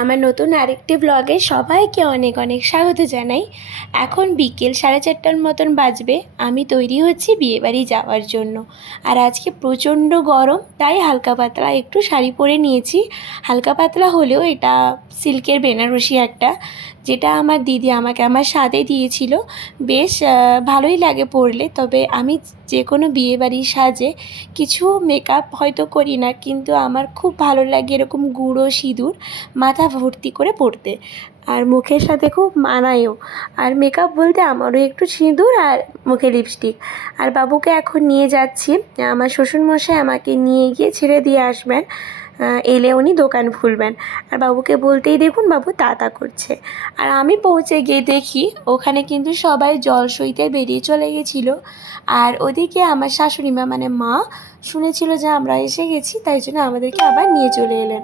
আমার নতুন আরেকটি ব্লগে সবাইকে অনেক অনেক স্বাগত জানাই। এখন বিকেল সাড়ে চারটার মতন বাজবে, আমি তৈরি হচ্ছি বিয়েবাড়ি যাওয়ার জন্য। আর আজকে প্রচণ্ড গরম, তাই হালকা পাতলা একটু শাড়ি পরে নিয়েছি। হালকা পাতলা হলেও এটা সিল্কের বেনারসি একটা, যেটা আমার দিদি আমাকে আমার সাথে দিয়েছিল। বেশ ভালোই লাগে পরলে, তবে আমি যে কোনো বিয়েবাড়ির সাজে কিছু মেকআপ হয়তো করি না, কিন্তু আমার খুব ভালো লাগে এরকম গুঁড়ো সিঁদুর। মাথা ভর্তি করে পড়তে। আর মুখের সাথে খুব মানায়ও। আর মেকআপ বলতে আমারও একটু সিঁদুর আর মুখে লিপস্টিক আর বাবুকে এখন নিয়ে যাচ্ছি। আমার শ্বশুরমশাই আমাকে নিয়ে গিয়ে ছেড়ে দিয়ে আসবেন। এলে উনি দোকান খুলবেন। আর বাবুকে বলতেই দেখুন বাবু তাতা করছে। আর আমি পৌঁছে গিয়ে দেখি ওখানে কিন্তু সবাই জল সইতে বেরিয়ে চলে গেছিল। আর ওদিকে আমার শাশুড়ি মা মানে মা শুনেছিল যে আমরা এসে গেছি, তাই জন্য আমাদেরকে আবার নিয়ে চলে এলেন।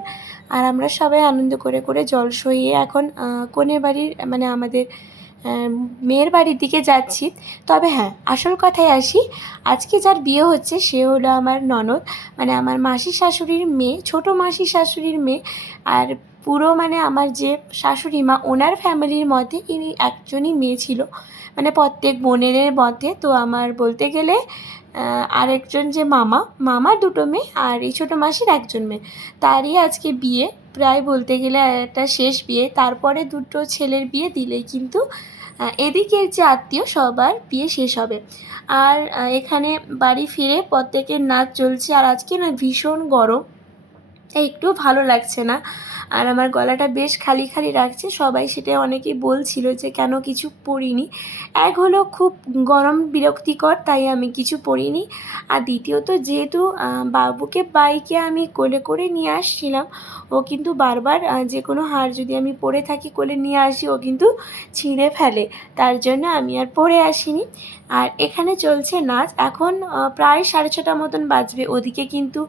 আর আমরা সবাই আনন্দ করে করে জল সইয়ে এখন কনের বাড়ির মানে আমাদের মেয়ের বাড়ির দিকে যাচ্ছি। তবে হ্যাঁ আসল কথায় আসি, আজকে যার বিয়ে হচ্ছে সে হলো আমার ননদ। মানে আমার মাসি শাশুড়ির মেয়ে, ছোট মাসি শাশুড়ির মেয়ে। আর পুরো মানে আমার যে শাশুড়ি মা, ওনার ফ্যামিলির মধ্যে ইনি একজনই মেয়ে ছিল। মানে প্রত্যেক বোনেদের মধ্যে। তো আমার বলতে গেলে আরেকজন যে মামা মামার দুটো মেয়ে আর এই ছোটো মাসির একজন মেয়ে। তারই আজকে বিয়ে। প্রায় বলতে গেলে একটা শেষ বিয়ে। তারপরে দুটো ছেলের বিয়ে দিলেই কিন্তু এদিকের যে আত্মীয়, সবার বিয়ে শেষ হবে। আর এখানে বাড়ি ফিরে প্রত্যেকের নাচ চলছে। আর আজকে না ভীষণ গরম। তাই একটু ভালো লাগছে না। আর আমার গলাটা বেশ খালি খালি রাখছে। সবাই সেটা অনেকেই বলছিল যে, কেন কিছু পরিনি? এক হলো খুব গরম বিরক্তিকর, তাই আমি কিছু পরিনি। আর দ্বিতীয়ত, যেহেতু বাবুকে বাইকে আমি কোলে করে নিয়ে আসছিলাম, ও কিন্তু বারবার যে কোনো হার যদি আমি পরে থাকি কোলে নিয়ে আসি, ও কিন্তু ছিঁড়ে ফেলে। তার জন্য আমি আর পরে আসিনি। আর এখানে চলছে নাচ। এখন প্রায় সাড়ে ছটা মতন বাজবে। ওদিকে কিন্তু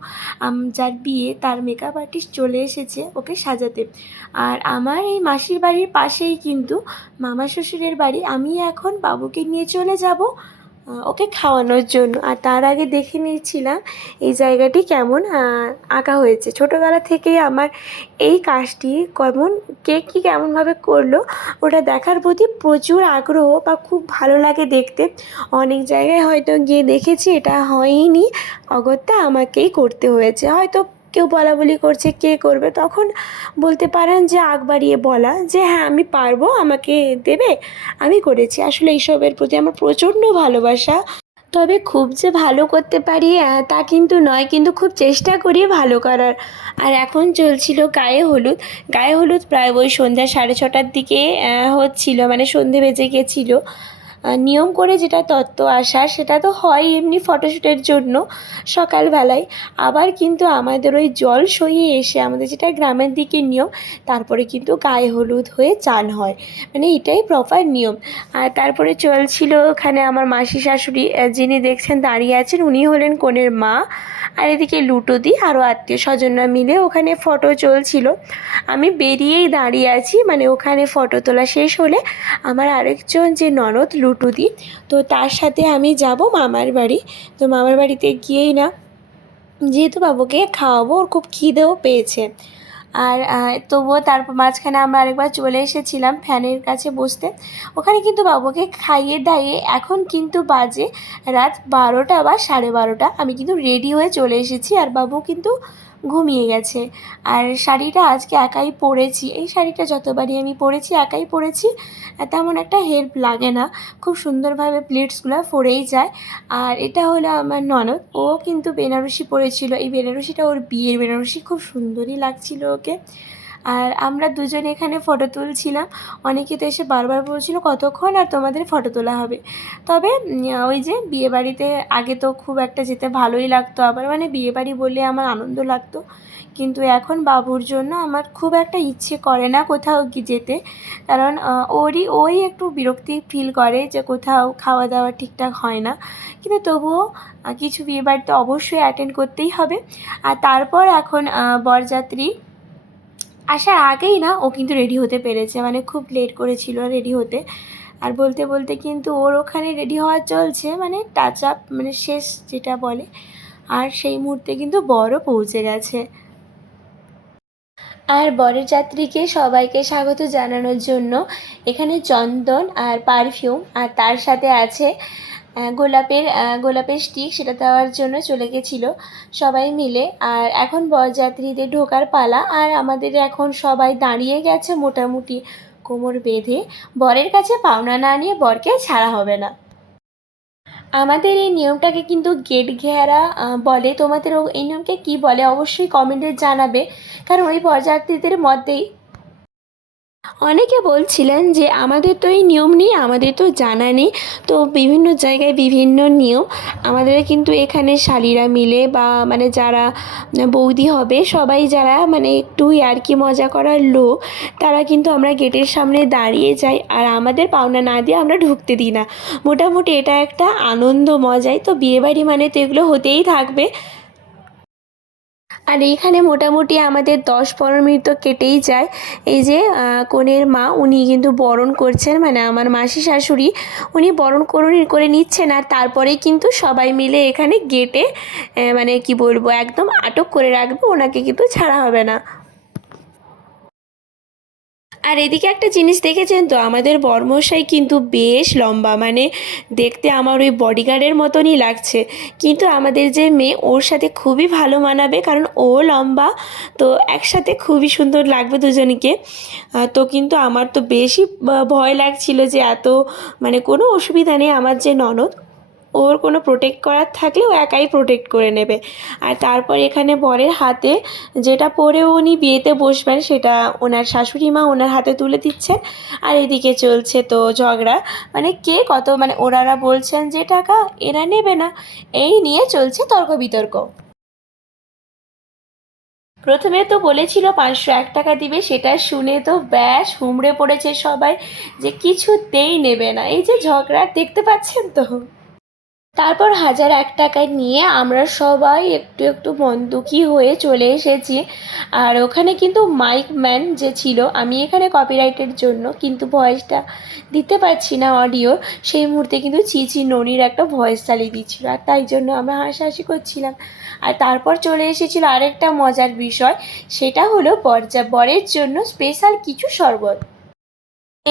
যার বিয়ে, তার মেকআপ আর্টিস্ট চলে এসেছে ওকে সাজাতে। আর আমার এই মাসির বাড়ির পাশেই কিন্তু মামা শ্বশুরের বাড়ি। আমি এখন বাবুকে নিয়ে চলে যাব ওকে খাওয়ানোর জন্য। আর তার আগে দেখে নিয়েছিলাম এই জায়গাটি কেমন আঁকা হয়েছে। ছোটোবেলা থেকেই আমার এই কাজটি কেমন, কে কী কেমনভাবে করল, ওটা দেখার প্রতি প্রচুর আগ্রহ বা খুব ভালো লাগে দেখতে। অনেক জায়গায় হয়তো গিয়ে দেখেছি, এটা হয়নি। অগত্যা আমাকেই করতে হয়েছে। হয়তো কেউ বলা বলি করছে, কে করবে? তখন বলতে পারেন যে আগ বাড়িয়ে বলা যে হ্যাঁ আমি পারব, আমাকে দেবে, আমি করেছি। আসলে এইসবের প্রতি আমার প্রচণ্ড ভালোবাসা। তবে খুব যে ভালো করতে পারি তা কিন্তু নয়, কিন্তু খুব চেষ্টা করি ভালো করার। আর এখন চলছিল গায়ে হলুদ। গায়ে হলুদ প্রায় ওই সন্ধ্যা সাড়ে ছটার দিকে হচ্ছিল মানে সন্ধে বেজে গেছিল। নিয়ম করে যেটা তত্ত্ব আসা সেটা তো হয় এমনি ফটোশ্যুটের জন্য সকালবেলায়। আবার কিন্তু আমাদের ওই জল সইয়ে এসে আমাদের যেটা গ্রামের দিকে নিয়ম, তারপরে কিন্তু গায়ে হলুদ হয়ে চান হয়। মানে এটাই প্রপার নিয়ম। আর তারপরে চলছিল ওখানে আমার মাসি শাশুড়ি যিনি দেখছেন দাঁড়িয়ে আছেন, উনি হলেন কনের মা। আর এদিকে লুটোদি আরও আত্মীয় স্বজনরা মিলে ওখানে ফটো চলছিল। আমি বেরিয়েই দাঁড়িয়ে আছি মানে ওখানে ফটো তোলা শেষ হলে আমার আরেকজন যে ননদ লুটুদি তো তার সাথে আমি যাব মামার বাড়ি। তো মামার বাড়িতে গিয়েই না, যেহেতু বাবুকে খাওয়াবো, ওর খুব খিদেও পেয়েছে। আর তবুও তারপর মাঝখানে আমরা আরেকবার চলে এসেছিলাম ফ্যানের কাছে বসতে। ওখানে কিন্তু বাবুকে খাইয়ে দাইয়ে এখন কিন্তু বাজে রাত বারোটা বা সাড়ে বারোটা। আমি কিন্তু রেডি হয়ে চলে এসেছি আর বাবু কিন্তু ঘুমিয়ে গেছে। আর শাড়িটা আজকে একাই পরেছি। এই শাড়িটা যতবারই আমি পরেছি, একাই পরেছি, তেমন একটা হেল্প লাগে না। খুব সুন্দরভাবে প্লেটসগুলো ফরেই যায়। আর এটা হলো আমার ননদ। ও কিন্তু বেনারসি পরেছিল। এই বেনারসিটা ওর বিয়ের বেনারসি। খুব সুন্দরই লাগছিল ওকে। আর আমরা দুজন এখানে ফটো তুলছিলাম। অনেকে তো এসে বারবার বলছিল, কতক্ষণ আর তোমাদের ফটো তোলা হবে? তবে ওই যে বিয়েবাড়িতে আগে তো খুব একটা যেতে ভালোই লাগতো। আবার মানে বিয়েবাড়ি বললে আমার আনন্দ লাগতো। কিন্তু এখন বাবুর জন্য আমার খুব একটা ইচ্ছে করে না কোথাও কি যেতে। কারণ ওরই, ওই একটু বিরক্তি ফিল করে যে কোথাও খাওয়া দাওয়া ঠিকঠাক হয় না। কিন্তু তবুও কিছু বিয়েবাড়িতে অবশ্যই অ্যাটেন্ড করতেই হবে। আর তারপর এখন বরযাত্রী আসার আগেই না ও কিন্তু রেডি হতে পেরেছে মানে খুব লেট করেছিল রেডি হতে। আর বলতে বলতে কিন্তু ওর ওখানে রেডি হওয়া চলছে মানে টাচ আপ মানে শেষ যেটা বলে। আর সেই মুহূর্তে কিন্তু বরও পৌঁছে গেছে। আর বরের যাত্রীকে সবাইকে স্বাগত জানানোর জন্য এখানে চন্দন আর পারফিউম আর তার সাথে আছে গোলাপের গোলাপের স্টিক সেটা দেওয়ার জন্য চলে গেছিল সবাই মিলে। আর এখন বরযাত্রীদের ঢোকার পালা, আর আমাদের এখন সবাই দাঁড়িয়ে গেছে মোটামুটি কোমর বেঁধে। বরের কাছে পাওনা না নিয়ে বরকে ছাড়া হবে না। আমাদের এই নিয়মটাকে কিন্তু গেট ঘেরা বলে। তোমাদের এই নিয়মকে কি বলে অবশ্যই কমেন্টে জানাবে। কারণ ওই বরযাত্রীদের মধ্যেই অনেকে বলছিলেন যে, আমাদের তো এই নিয়ম নেই, আমাদের তো জানা নেই। তো বিভিন্ন জায়গায় বিভিন্ন নিয়ম। আমাদের কিন্তু এখানে শালিরা মিলে বা মানে যারা বৌদি হবে, সবাই যারা মানে একটু ইয়ার্কি মজা করার লোক, তারা কিন্তু আমরা গেটের সামনে দাঁড়িয়ে যাই। আর আমাদের পাওনা না দিয়ে আমরা ঢুকতে দিই না। মোটামুটি এটা একটা আনন্দ মজাই। তো বিয়েবাড়ি মানে তো এগুলো হতেই থাকবে। আর এইখানে মোটামুটি আমাদের দশ পনেরো মিনিট তো কেটেই যায়। এই যে কনের মা, উনি কিন্তু বরণ করছেন মানে আমার মাসি শাশুড়ি, উনি বরণ করুন, করে নিচ্ছেন আর তারপরে কিন্তু সবাই মিলে এখানে গেটে মানে কি বলব, একদম আটক করে রাখবে, ওনাকে কিন্তু ছাড়া হবে না। আর এদিকে একটা জিনিস দেখেছেন তো? আমাদের বর্মশাই কিন্তু বেশ লম্বা মানে দেখতে আমার ওই বডিগার্ডের মতনই লাগছে। কিন্তু আমাদের যে মেয়ে, ওর সাথে খুবই ভালো মানাবে, কারণ ও লম্বা, তো একসাথে খুবই সুন্দর লাগবে দুজনকে। তো কিন্তু আমার তো বেশি ভয় লাগছিল যে এত মানে কোনো অসুবিধা নেই আমার যে ননদ। ওর কোনো প্রোটেক্ট করার থাকলে ও একাই প্রোটেক্ট করে নেবে। আর তারপর এখানে বরের হাতে যেটা পরে উনি বিয়েতে বসবেন সেটা ওনার শাশুড়ি মা ওনার হাতে তুলে দিচ্ছেন। আর এদিকে চলছে তো ঝগড়া। মানে কে কত মানে ওনারা বলছেন যে টাকা এরা নেবে না। এই নিয়ে চলছে তর্ক বিতর্ক প্রথমে তো বলেছিল পাঁচশো এক টাকা দিবে, সেটা শুনে তো ব্যাস হুমড়ে পড়েছে সবাই যে কিছুতেই নেবে না। এই যে ঝগড়া, দেখতে পাচ্ছেন তো? তারপর হাজার এক টাকায় নিয়ে আমরা সবাই একটু একটু মন্দুকি হয়ে চলে এসেছি। আর ওখানে কিন্তু মাইক ম্যান যে ছিল, আমি এখানে কপিরাইটের জন্য কিন্তু ভয়েসটা দিতে পারছি না অডিও সেই মুহূর্তে কিন্তু চিচি ননির একটা ভয়েস চালিয়ে দিচ্ছিল আর তাই জন্য আমরা হাসাহাসি করছিলাম। আর তারপর চলে এসেছিল আরেকটা মজার বিষয়, সেটা হলো বরের জন্য স্পেশাল কিছু শরবত।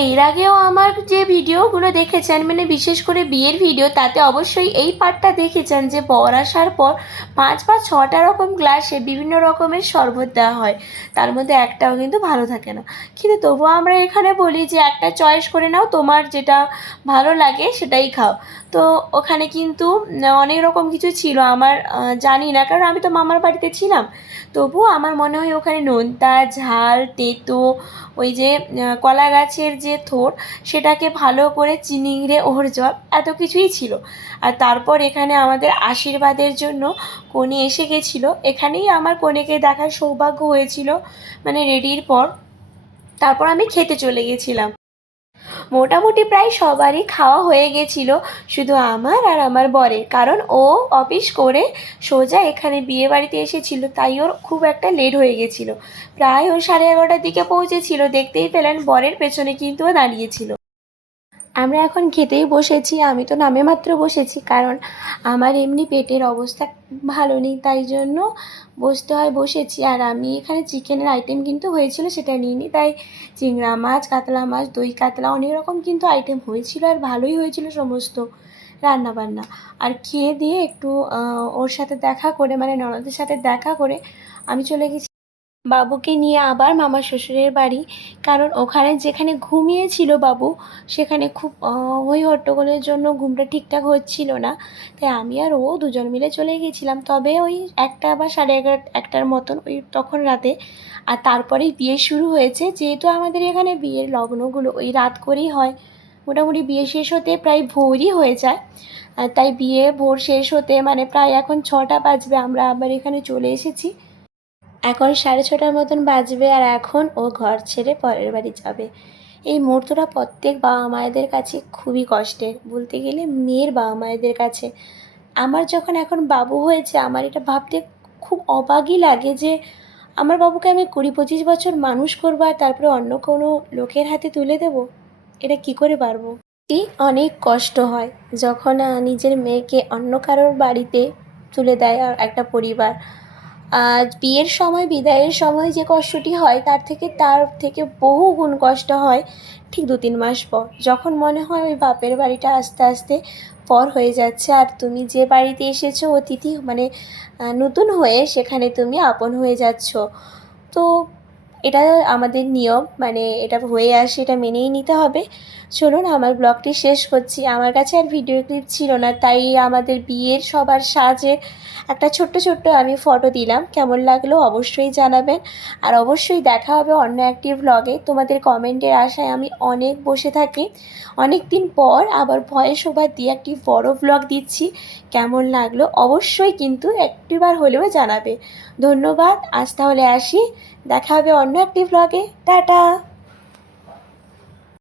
এর আগেও আমার যে ভিডিওগুলো দেখেছেন মানে বিশেষ করে বিয়ের ভিডিও, তাতে অবশ্যই এই পার্টটা দেখেছেন যে বর আসার পর পাঁচ বা ছটা রকম গ্লাসে বিভিন্ন রকমের শরবত দেওয়া হয়। তার মধ্যে একটাও কিন্তু ভালো থাকে না। কিন্তু তবুও আমরা এখানে বলি যে একটা চয়েস করে নাও, তোমার যেটা ভালো লাগে সেটাই খাও। তো ওখানে কিন্তু অনেক রকম কিছু ছিল, আমার জানি না, কারণ আমি তো মামার বাড়িতে ছিলাম। তবুও আমার মনে হয় ওখানে নোনতা, ঝাল, তেতো, ওই যে কলা গাছের যে থোড় সেটাকে ভালো করে চিনিংড়ে ওর জল, এত কিছুই ছিল। আর তারপর এখানে আমাদের আশীর্বাদের জন্য কনে এসে গেছিল। এখানেই আমার কনেকে দেখার সৌভাগ্য হয়েছিল মানে রেডির পর। তারপর আমি খেতে চলে গেছিলাম। মোটামুটি প্রায় সবারই খাওয়া হয়ে গেছিল, শুধু আমার আর আমার বরের। কারণ ও অফিস করে সোজা এখানে বিয়ে বাড়িতে এসেছিল, তাই ওর খুব একটা লেট হয়ে গেছিল। প্রায় ও সাড়ে এগারোটার দিকে পৌঁছেছিল, দেখতেই পেলেন বরের পেছনে কিন্তু ও দাঁড়িয়েছিল আমরা এখন খেতেই বসেছি, আমি তো নামে মাত্র বসেছি, কারণ আমার এমনি পেটের অবস্থা ভালো নেই, তাই জন্য বসতে হয়, বসেছি। আর আমি এখানে চিকেনের আইটেম কিন্তু হয়েছিল, সেটা নিইনি, তাই চিংড়া মাছ, কাতলা মাছ, দই, কাতলা, অনেক রকম কিন্তু আইটেম হয়েছিল আর ভালোই হয়েছিল সমস্ত রান্না বান্না আর খেয়ে দিয়ে একটু ওর সাথে দেখা করে মানে ননদের সাথে দেখা করে, আমি চলে গেছি বাবুকে নিয়ে আবার মামা শ্বশুরের বাড়ি। কারণ ওখানে যেখানে ঘুমিয়েছিল বাবু, সেখানে খুব হই হট্টগোলের জন্য ঘুমটা ঠিকঠাক হচ্ছিল না। তাই আমি আর ও দুজন মিলে চলে গেছিলাম। তবে ওই একটা বা সাড়ে এগারো একটার মতন ওই তখন রাতে। আর তারপরেই বিয়ে শুরু হয়েছে। যেহেতু আমাদের এখানে বিয়ের লগ্নগুলো ওই রাত করেই হয়। মোটামুটি বিয়ে শেষ হতে প্রায় ভোরই হয়ে যায়। তাই বিয়ে ভোর শেষ হতে মানে প্রায় এখন ছটা বাজবে। আমরা আবার এখানে চলে এসেছি। এখন সাড়ে ছটার মতন বাজবে আর এখন ও ঘর ছেড়ে পরের বাড়ি যাবে। এই মুহূর্তটা প্রত্যেক বাবা মায়েদের কাছে খুবই কষ্টের। বলতে গেলে মেয়ের বাবা মায়েদের কাছে। আমার যখন এখন বাবু হয়েছে, আমার এটা ভাবতে খুব অবাকই লাগে যে আমার বাবুকে আমি কুড়ি পঁচিশ বছর মানুষ করব আর তারপরে অন্য কোনো লোকের হাতে তুলে দেব? এটা কি করে পারব? অনেক কষ্ট হয় যখন নিজের মেয়েকে অন্য কারোর বাড়িতে তুলে দেয় আর একটা পরিবার। বিয়ের সময়, বিদায়ের সময় যে কষ্টটি হয়, তার থেকে তার থেকে বহু গুণ কষ্ট হয় ঠিক দু তিন মাস পর। যখন মনে হয় ওই বাপের বাড়িটা আস্তে আস্তে পর হয়ে যাচ্ছে, আর তুমি যে বাড়িতে এসেছ, অতিথি মানে নতুন হয়ে সেখানে তুমি আপন হয়ে যাচ্ছ। তো এটা আমাদের নিয়ম মানে এটা হয়ে আসে, এটা মেনেই নিতে হবে। চলুন, আমার ব্লগটি শেষ করছি। আমার কাছে আর ভিডিও ক্লিপ ছিল না, তাই আমাদের বিয়ের সবার সাজে একটা ছোট্ট ছোট্ট আমি ফটো দিলাম। কেমন লাগল অবশ্যই জানাবেন। আর অবশ্যই দেখা হবে অন্য একটি ব্লগে তোমাদের কমেন্টের আশায় আমি অনেক বসে থাকি। অনেক দিন পর আবার ভয়েস ওভার দিয়ে একটি বড় ব্লগ দিচ্ছি। কেমন লাগল অবশ্যই কিন্তু একটিবার হলেও জানাবে। ধন্যবাদ। আজ তাহলে আসি। দেখা হবে অন্য একটি ব্লগে টাটা!